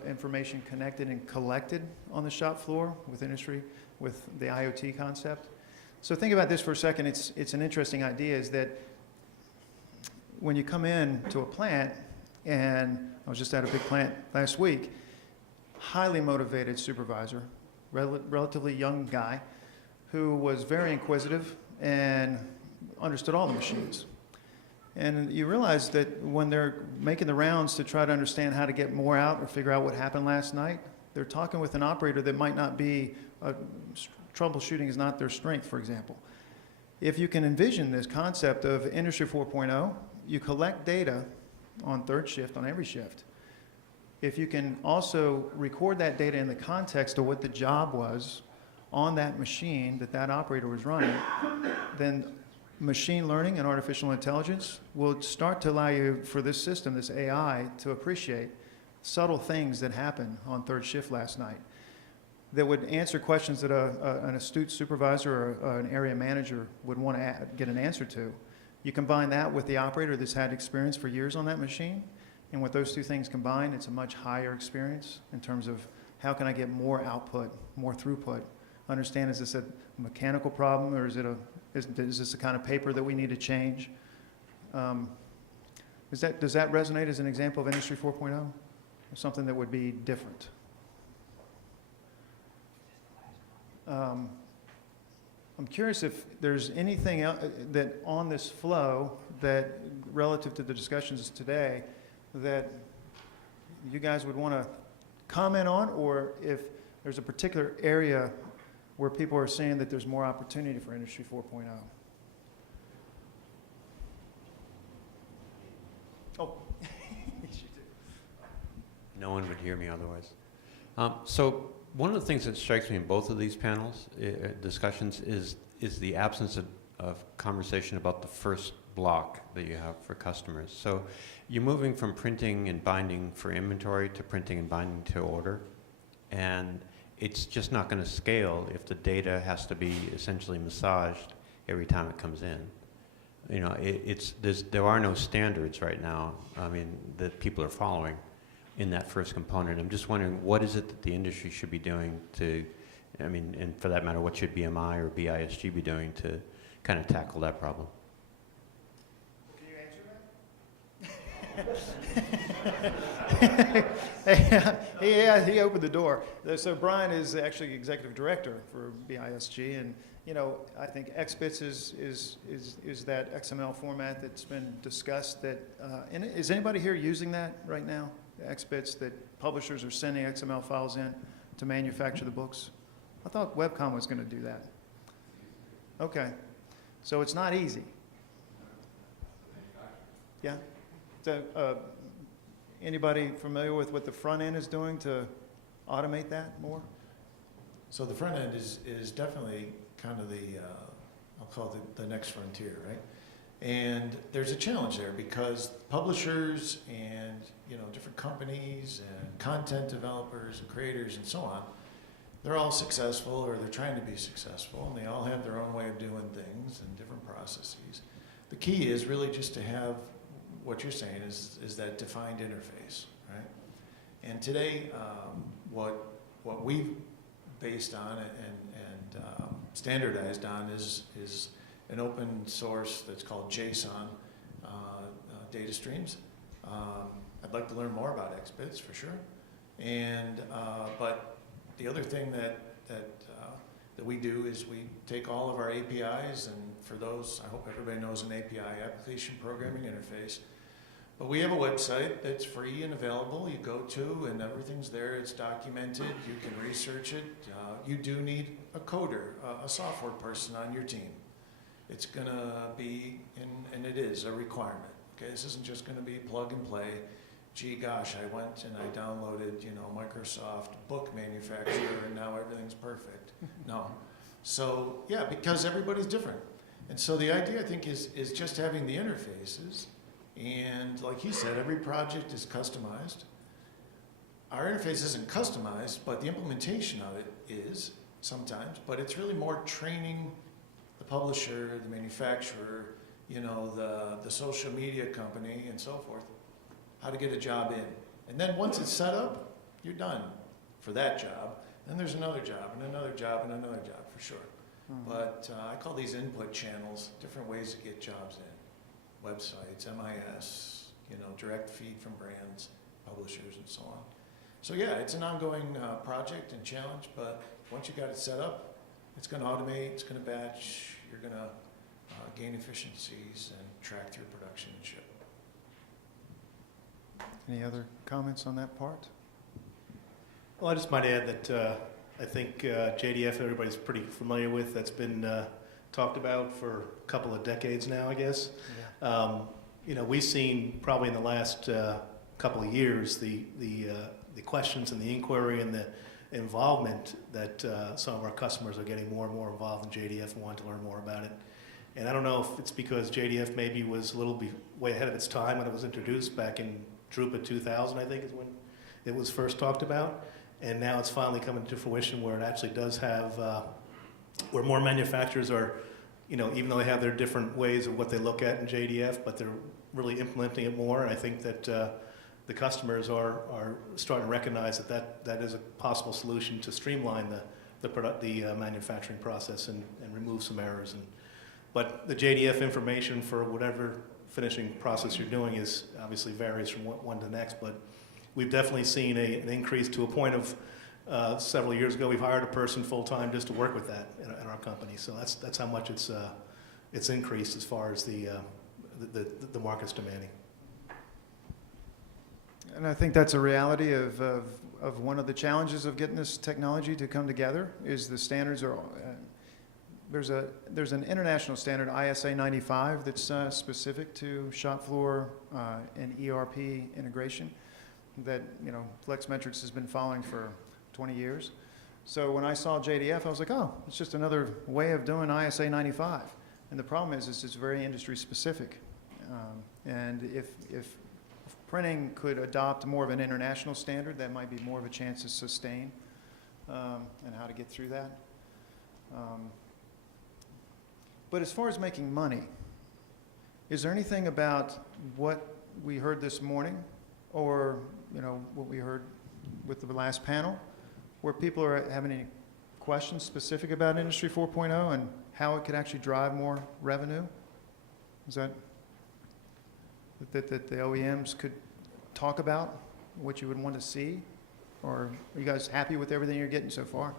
information connected and collected on the shop floor with industry, with the IoT concept. So think about this for a second. It's an interesting idea is that when you come in to a plant, and I was just at a big plant last week, highly motivated supervisor, relatively young guy, who was very inquisitive and understood all the machines. And you realize that when they're making the rounds to try to understand how to get more out or figure out what happened last night, they're talking with an operator that might not be, troubleshooting is not their strength, for example. If you can envision this concept of Industry 4.0, you collect data on third shift, on every shift. If you can also record that data in the context of what the job was on that machine that operator was running, then machine learning and artificial intelligence will start to allow you, for this system, this AI, to appreciate subtle things that happened on third shift last night that would answer questions that an astute supervisor or an area manager would want to get an answer to. You combine that with the operator that's had experience for years on that machine, and with those two things combined, it's a much higher experience in terms of how can I get more output, more throughput. Understand, is this a mechanical problem, or is this the kind of paper that we need to change? Does that resonate as an example of Industry 4.0? Or something that would be different? I'm curious if there's anything else that on this flow that, relative to the discussions today, that you guys would want to comment on, or if there's a particular area where people are saying that there's more opportunity for Industry 4.0. Oh, yes, you do. No one would hear me otherwise. So one of the things that strikes me in both of these panels, discussions, is the absence of conversation about the first block that you have for customers. So you're moving from printing and binding for inventory to printing and binding to order. And it's just not going to scale if the data has to be essentially massaged every time it comes in. You know, there are no standards right now, I mean, that people are following in that first component. I'm just wondering, what is it that the industry should be doing to, I mean, and for that matter, what should BMI or BISG be doing to kind of tackle that problem? Can you answer that? He opened the door. So Brian is actually executive director for BISG, and you know, I think XBits is that XML format that's been discussed. That and is anybody here using that right now? XBits, that publishers are sending XML files in to manufacture the books. I thought Webcom was going to do that. Okay, so it's not easy. Yeah. So, anybody familiar with what the front end is doing to automate that more? So the front end is definitely kind of the, I'll call it the next frontier, right? And there's a challenge there because publishers and, you know, different companies and content developers and creators and so on, they're all successful, or they're trying to be successful, and they all have their own way of doing things and different processes. The key is really just to have what you're saying is that defined interface, right? And today, what we've based on and standardized on is an open source that's called JSON data streams. I'd like to learn more about XBits for sure. And but the other thing that we do is we take all of our APIs, and for those, I hope everybody knows an API, application programming interface. But we have a website that's free and available. You go to, and everything's there. It's documented. You can research it. You do need a coder, a software person on your team. It's going to be, and it is a requirement. Okay, this isn't just going to be plug and play. Gee, gosh, I went and I downloaded, Microsoft book manufacturer, and now everything's perfect. No. So, yeah, because everybody's different. And so the idea, I think, is just having the interfaces. And like he said, every project is customized. Our interface isn't customized, but the implementation of it is sometimes. But it's really more training the publisher, the manufacturer, the social media company, and so forth, how to get a job in. And then once it's set up, you're done for that job. Then there's another job, and another job, and another job, for sure. Mm-hmm. But I call these input channels, different ways to get jobs in. Websites, MIS, direct feed from brands, publishers, and so on. So yeah, it's an ongoing project and challenge, but once you got it set up, it's going to automate, it's going to batch, you're going to gain efficiencies and track through production and ship. Any other comments on that part? Well, I just might add that I think JDF everybody's pretty familiar with. That's been talked about for a couple of decades now, I guess. Yeah. We've seen probably in the last couple of years the questions and the inquiry and the involvement that some of our customers are getting more and more involved in JDF and want to learn more about it. And I don't know if it's because JDF maybe was a little way ahead of its time when it was introduced back in Drupa 2000, I think is when it was first talked about. And now it's finally coming to fruition where it actually does have, where more manufacturers are, even though they have their different ways of what they look at in JDF, but they're really implementing it more. And I think that the customers are starting to recognize that is a possible solution to streamline the manufacturing process and remove some errors. But the JDF information for whatever finishing process you're doing is obviously varies from one to the next, but we've definitely seen an increase to a point of several years ago. We've hired a person full-time just to work with that in our company. So that's how much it's increased as far as the market's demanding. And I think that's a reality of one of the challenges of getting this technology to come together is the standards are. There's an international standard, ISA 95, that's specific to shop floor and ERP integration that FlexMetrics has been following for 20 years. So when I saw JDF, I was like, oh, it's just another way of doing ISA 95. And the problem is it's very industry specific. And if printing could adopt more of an international standard, that might be more of a chance to sustain and how to get through that. But as far as making money, is there anything about what we heard this morning or what we heard with the last panel where people are having any questions specific about Industry 4.0 and how it could actually drive more revenue? Is that the OEMs could talk about what you would want to see? Or are you guys happy with everything you're getting so far?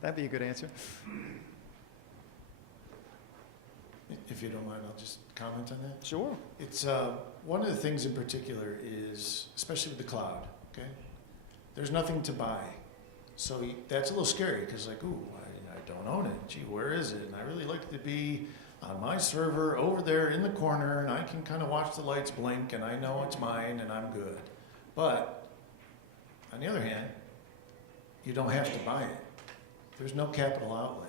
That'd be a good answer. If you don't mind, I'll just comment on that. Sure. It's one of the things in particular is, especially with the cloud, okay? There's nothing to buy. So that's a little scary because I don't own it. Gee, where is it? And I really like it to be on my server over there in the corner and I can kind of watch the lights blink and I know it's mine and I'm good. But on the other hand, you don't have to buy it. There's no capital outlay.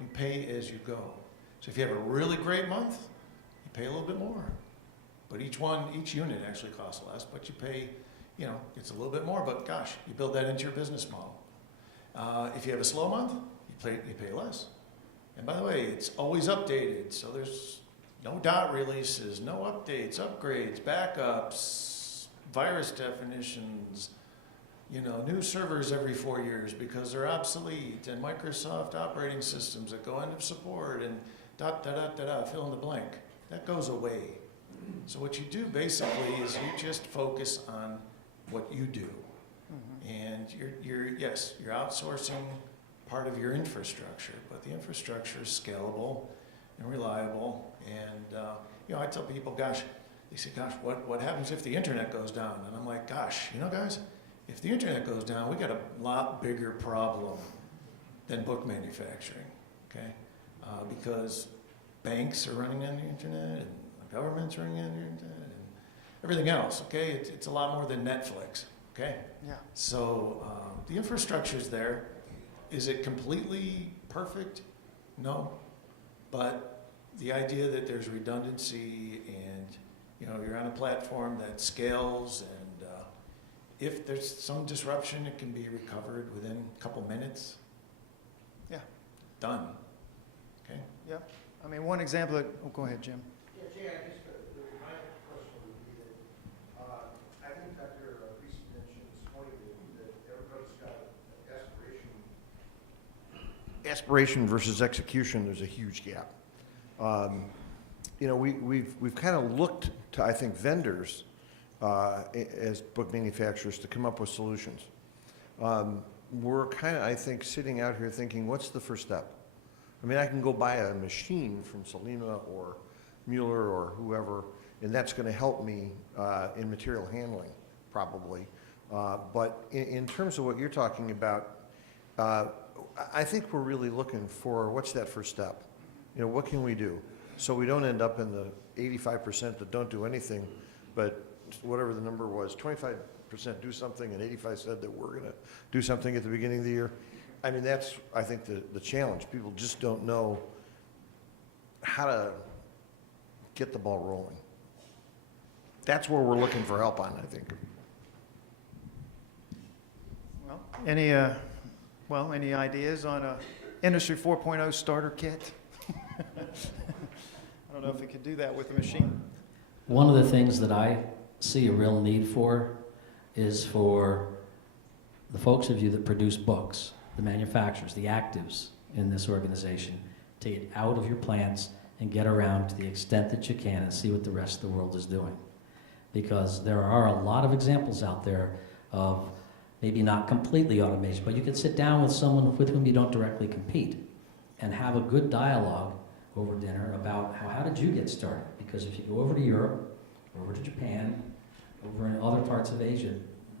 You pay as you go. So if you have a really great month, you pay a little bit more. But each unit actually costs less, but you pay, it's a little bit more, but gosh, you build that into your business model. If you have a slow month, you pay less. And by the way, it's always updated, so there's no dot releases, no updates, upgrades, backups, virus definitions, new servers every 4 years because they're obsolete, and Microsoft operating systems that go end of support, and fill in the blank. That goes away. So what you do basically is you just focus on what you do. Mm-hmm. And you're outsourcing part of your infrastructure, but the infrastructure is scalable and reliable. And I tell people, gosh, they say, gosh, what happens if the internet goes down? And I'm like, gosh, you know, guys, if the internet goes down, we got a lot bigger problem than book manufacturing, okay? Because banks are running on the internet, and the government's running on the internet, and everything else, okay? It's a lot more than Netflix, okay? Yeah. So the infrastructure's there. Is it completely perfect? No. But the idea that there's redundancy and, you know, you're on a platform that scales, and if there's some disruption, it can be recovered within a couple minutes. Yeah. Done. Okay? Yeah. I mean, one example that, oh, go ahead, Jim. Yeah, Jay, I guess my question would be that I think Dr. Reese mentioned this morning that everybody's got aspiration versus execution. There's a huge gap. You know, we've kind of looked to, I think, vendors as book manufacturers to come up with solutions. We're kind of, I think, sitting out here thinking, what's the first step? I mean, I can go buy a machine from Solema or Muller or whoever, and that's going to help me in material handling, probably. But in terms of what you're talking about, I think we're really looking for what's that first step? You know, what can we do? So we don't end up in the 85% that don't do anything, but whatever the number was, 25% do something and 85 said that we're going to do something at the beginning of the year. I mean, that's, I think, the challenge. People just don't know how to get the ball rolling. That's where we're looking for help on, I think. Well, any ideas on a Industry 4.0 starter kit? I don't know if we could do that with a machine. One of the things that I see a real need for is for the folks of you that produce books, the manufacturers, the actives in this organization, to get out of your plants and get around to the extent that you can and see what the rest of the world is doing. Because there are a lot of examples out there of maybe not completely automation, but you can sit down with someone with whom you don't directly compete and have a good dialogue over dinner about how did you get started? Because if you go over to Europe, over to Japan, over in other parts of Asia,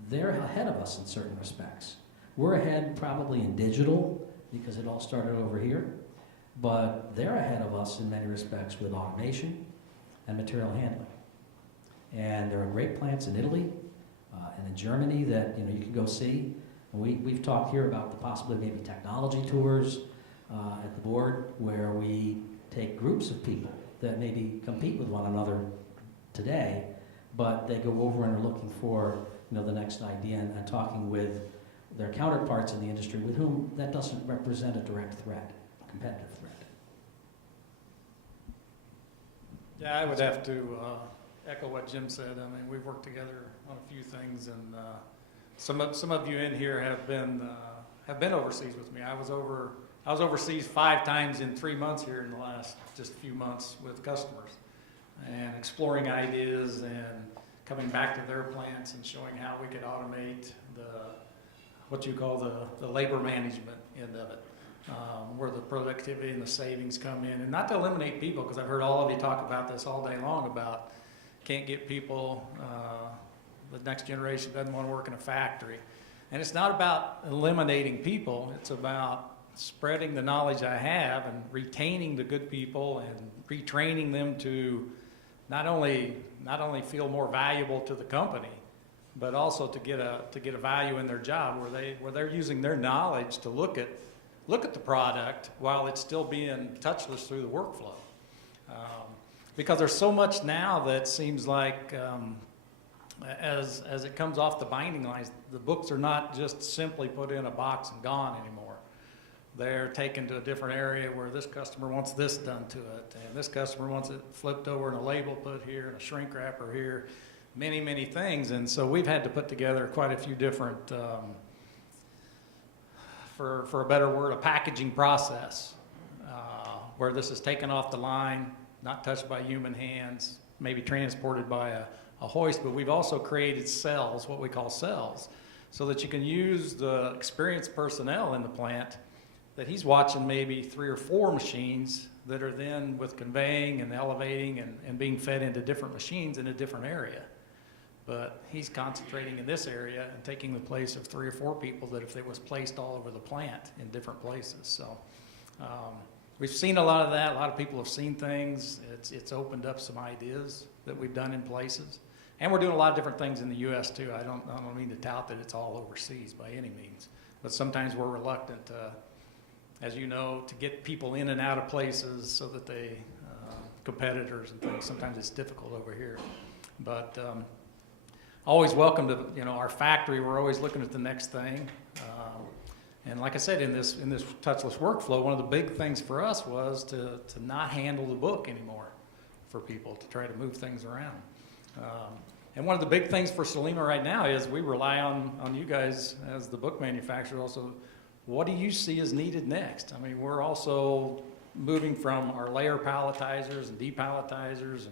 they're ahead of us in certain respects. We're ahead probably in digital because it all started over here, but they're ahead of us in many respects with automation and material handling. And there are great plants in Italy and in Germany that you can go see. And we've talked here about the possibility of maybe technology tours at the board where we take groups of people that maybe compete with one another today, but they go over and are looking for the next idea and talking with their counterparts in the industry with whom that doesn't represent a direct threat, a competitive threat. Yeah, I would have to echo what Jim said. I mean, we've worked together on a few things, and some of you in here have been overseas with me. I was overseas 5 times in 3 months here in the last just few months with customers, and exploring ideas and coming back to their plants and showing how we could automate what you call the labor management end of it, where the productivity and the savings come in. And not to eliminate people, because I've heard all of you talk about this all day long about can't get people, the next generation doesn't want to work in a factory. And it's not about eliminating people, it's about spreading the knowledge I have and retaining the good people and retraining them to not only feel more valuable to the company, but also to get a value in their job where they're using their knowledge to look at the product while it's still being touchless through the workflow. Because there's so much now that seems like as it comes off the binding lines, the books are not just simply put in a box and gone anymore. They're taken to a different area where this customer wants this done to it, and this customer wants it flipped over and a label put here and a shrink wrapper here, many, many things. And so we've had to put together quite a few different, for a better word, a packaging process where this is taken off the line, not touched by human hands, maybe transported by a hoist, but we've also created cells, what we call cells, so that you can use the experienced personnel in the plant that he's watching maybe 3 or 4 machines that are then with conveying and elevating and being fed into different machines in a different area. But he's concentrating in this area and taking the place of 3 or 4 people that if they was placed all over the plant in different places. So we've seen a lot of that. A lot of people have seen things. It's opened up some ideas that we've done in places. And we're doing a lot of different things in the U.S. too. I don't mean to tout that it's all overseas by any means. But sometimes we're reluctant, as you know, to get people in and out of places so that they, competitors and things, sometimes it's difficult over here. But always welcome to, you know, our factory. We're always looking at the next thing. And like I said, in this touchless workflow, one of the big things for us was to not handle the book anymore for people, to try to move things around. And one of the big things for Solema right now is we rely on you guys as the book manufacturer also. What do you see as needed next? I mean, we're also moving from our layer palletizers and depalletizers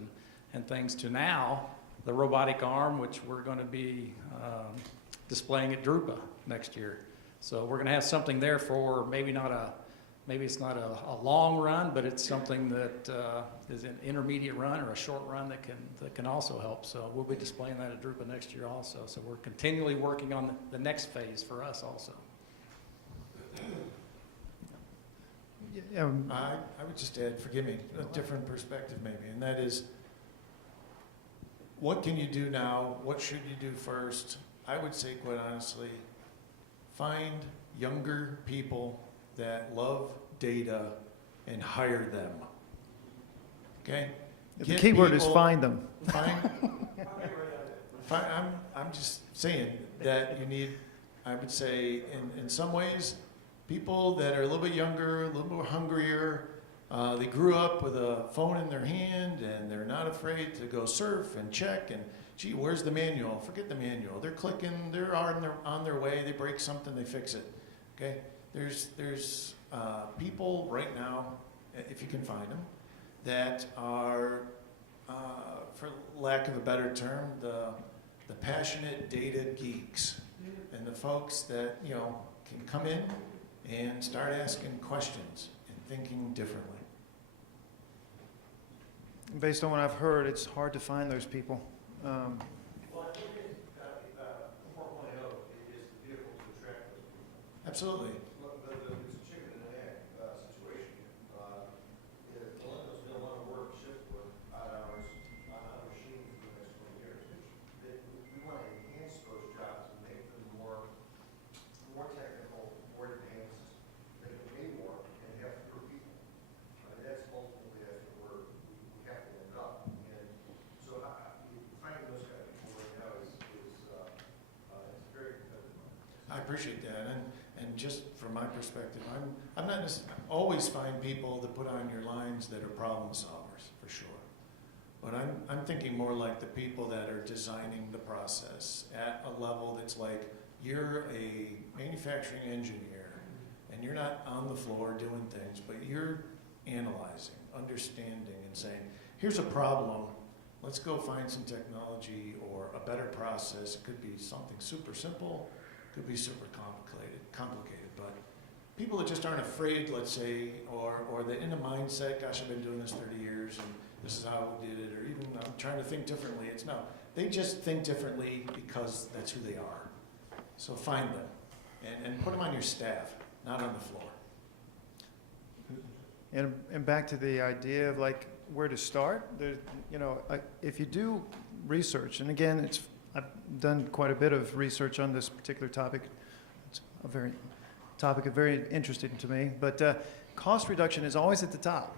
and things to now the robotic arm, which we're going to be displaying at Drupa next year. So we're going to have something there for maybe it's not a long run, but it's something that is an intermediate run or a short run that can also help. So we'll be displaying that at Drupa next year also. So we're continually working on the next phase for us also. Yeah, I would just add, forgive me, a different perspective maybe, and that is, what can you do now? What should you do first? I would say, quite honestly, find younger people that love data and hire them. Okay? the key word is find them. I'm just saying that you need, I would say, in some ways, people that are a little bit younger, a little more hungrier, they grew up with a phone in their hand and they're not afraid to go surf and check and, gee, where's the manual? Forget the manual. They're clicking, they're on their way, they break something, they fix it. Okay? There's people right now, if you can find them, that are, for lack of a better term, the passionate data geeks and the folks that, you know, can come in and start asking questions and thinking differently. Based on what I've heard, it's hard to find those people. Well, I think 4.0 is the vehicle to attract those people. Absolutely. It's a chicken and an egg situation. The millennials don't want to work shift work, odd hours, on a machine for the next 20 years. We want to enhance those jobs and make them more technical, more advanced, make them pay more, and have fewer people. That's ultimately where we have to end up. And so finding those kind of people right now is very competitive. I appreciate that, and just from my perspective, I'm not always find people that put on your lines that are problem solvers for sure, but I'm thinking more like the people that are designing the process at a level that's like you're a manufacturing engineer and you're not on the floor doing things, but you're analyzing, understanding, and saying, here's a problem. Let's go find some technology or a better process. It could be something super simple, could be super complicated, but people that just aren't afraid, let's say, or they're in a mindset, gosh, I've been doing this 30 years and this is how we did it, or even I'm trying to think differently. It's no, they just think differently because that's who they are. So find them and put them on your staff, not on the floor. And back to the idea of like where to start. There, you know, if you do research, and again, I've done quite a bit of research on this particular topic. It's a very interesting to me. But cost reduction is always at the top.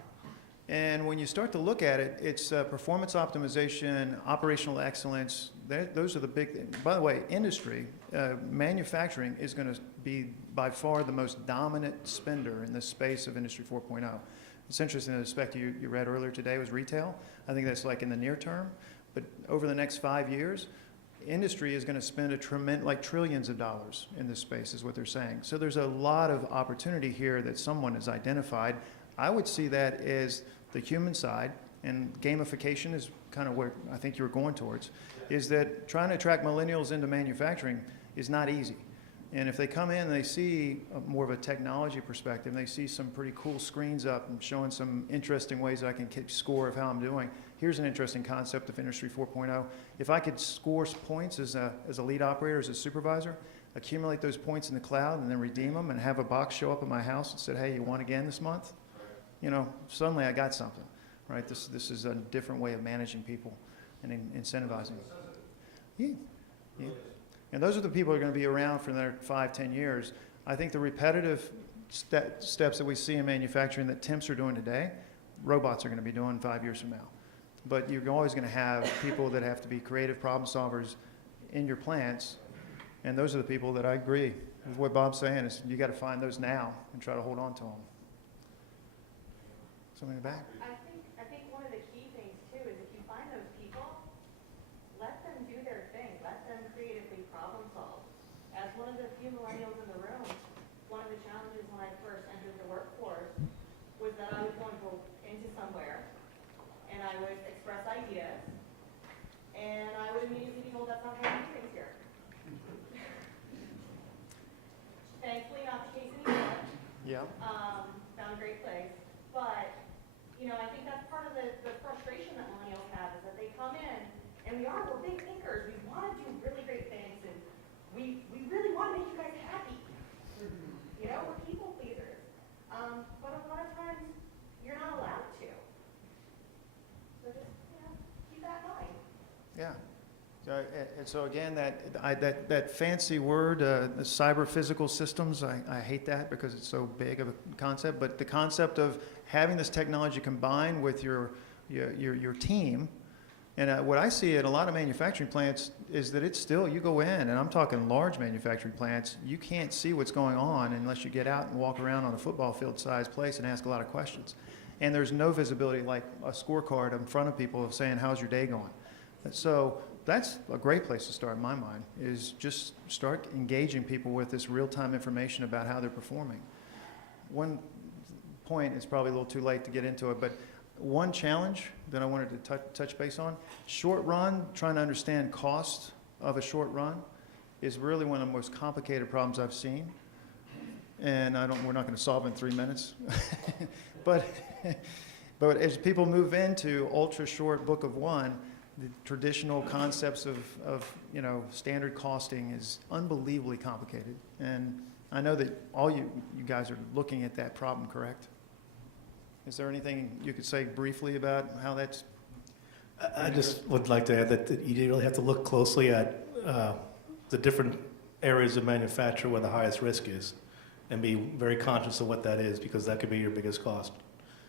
And when you start to look at it, it's performance optimization, operational excellence. Those are the big. By the way, industry, manufacturing is going to be by far the most dominant spender in the space of Industry 4.0. It's interesting, the spec you read earlier today was retail. I think that's like in the near term. But over the next 5 years, industry is going to spend trillions of dollars in this space is what they're saying. So there's a lot of opportunity here that someone has identified. I would see that as the human side, and gamification is kind of where I think you're going towards, is that trying to attract millennials into manufacturing is not easy. And if they come in and they see more of a technology perspective, and they see some pretty cool screens up and showing some interesting ways that I can keep score of how I'm doing. Here's an interesting concept of Industry 4.0. If I could score points as a lead operator, as a supervisor, accumulate those points in the cloud and then redeem them and have a box show up at my house and said, hey, you won again this month? You know, suddenly I got something, right? This is a different way of managing people and incentivizing. Yeah. Yeah. And those are the people who are going to be around for another 5-10 years. I think the repetitive steps that we see in manufacturing that temps are doing today, robots are going to be doing 5 years from now. But you're always going to have people that have to be creative problem solvers in your plants, and those are the people that I agree with what Bob's saying is you got to find those now and try to hold on to them. Something in the back? I think one of the key things too is if you find those people, let them do their thing. Let them creatively problem solve. As one of the few millennials in the room, one of the challenges when I first entered the workforce was that I would go into somewhere and I would express ideas and I would immediately be told that's not how you do things here. Thankfully, not the case anymore. Yeah. Found a great place. But, you know, I think that's part of the frustration that millennials have is that they come in and we're big thinkers. We want to do really great things and we really want to make you guys happy. You know, we're people pleasers. But a lot of times you're not allowed to. So just, you know, keep that in mind. Yeah. And so again, that fancy word, the cyber physical systems, I hate that because it's so big of a concept. But the concept of having this technology combined with your team, and what I see at a lot of manufacturing plants is that it's still, you go in, and I'm talking large manufacturing plants, you can't see what's going on unless you get out and walk around on a football field-sized place and ask a lot of questions. And there's no visibility like a scorecard in front of people of saying, how's your day going? So that's a great place to start in my mind, is just start engaging people with this real-time information about how they're performing. One point, it's probably a little too late to get into it, but one challenge that I wanted to touch base on, short run, trying to understand cost of a short run is really one of the most complicated problems I've seen. And we're not going to solve it in 3 minutes. but as people move into ultra short book of one, the traditional concepts of you know, standard costing is unbelievably complicated. And I know that all you guys are looking at that problem, correct? Is there anything you could say briefly about how that's? I just would like to add that you really have to look closely at the different areas of manufacture where the highest risk is and be very conscious of what that is, because that could be your biggest cost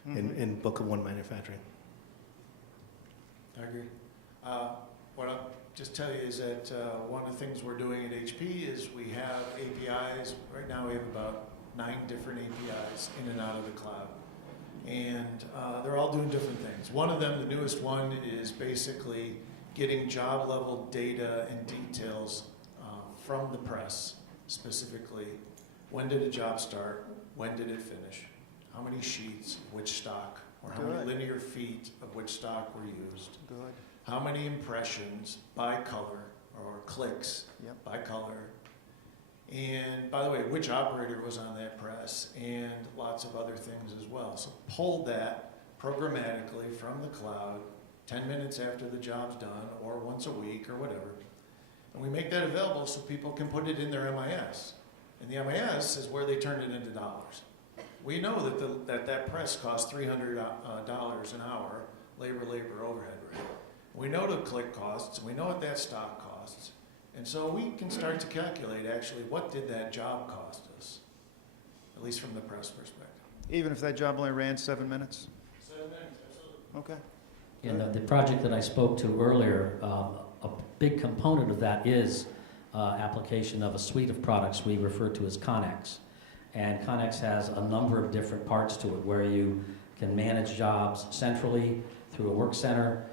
in book of one manufacturing. I agree. What I'll just tell you is that one of the things we're doing at HP is we have APIs. Right now we have about 9 different APIs in and out of the cloud. And they're all doing different things. One of them, the newest one, is basically getting job level data and details from the press, specifically. When did a job start? When did it finish? How many sheets, which stock, or how many linear feet of which stock were used? Good. How many impressions by color, or clicks by color? And by the way, which operator was on that press, and lots of other things as well. So pull that programmatically from the cloud 10 minutes after the job's done, or once a week, or whatever. And we make that available so people can put it in their MIS. And the MIS is where they turn it into dollars. We know that that press costs $300 an hour, labor, overhead rate. We know the click costs, and we know what that stock costs. And so we can start to calculate, actually, what did that job cost us, at least from the press perspective. Even if that job only ran 7 minutes? 7 minutes, absolutely. Okay. And the project that I spoke to earlier, a big component of that is application of a suite of products we refer to as Connex. And Connex has a number of different parts to it where you can manage jobs centrally through a work center,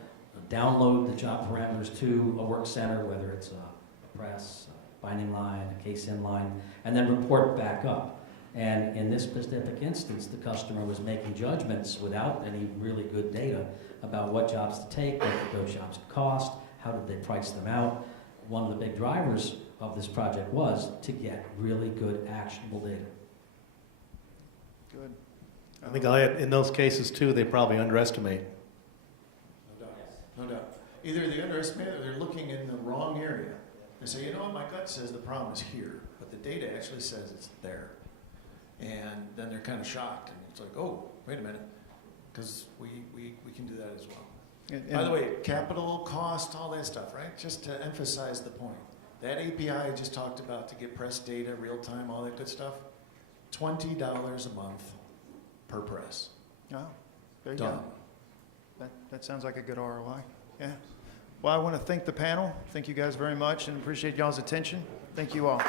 download the job parameters to a work center, whether it's a press, a binding line, a case-in line, and then report back up. And in this specific instance, the customer was making judgments without any really good data about what jobs to take, what those jobs cost, how did they price them out. One of the big drivers of this project was to get really good actionable data. Good. I think I'll add, in those cases too, they probably underestimate. No doubt, no doubt. Either they underestimate or they're looking in the wrong area. They say, you know what, my gut says the problem is here, but the data actually says it's there. And then they're kind of shocked, and it's like, oh, wait a minute, because we can do that as well. By the way, capital, cost, all that stuff, right? Just to emphasize the point. That API I just talked about to get press data, real time, all that good stuff, $20 a month per press. Oh, there you Done. go. That sounds like a good ROI. Yeah. Well, I want to thank the panel. Thank you guys very much and appreciate y'all's attention. Thank you all.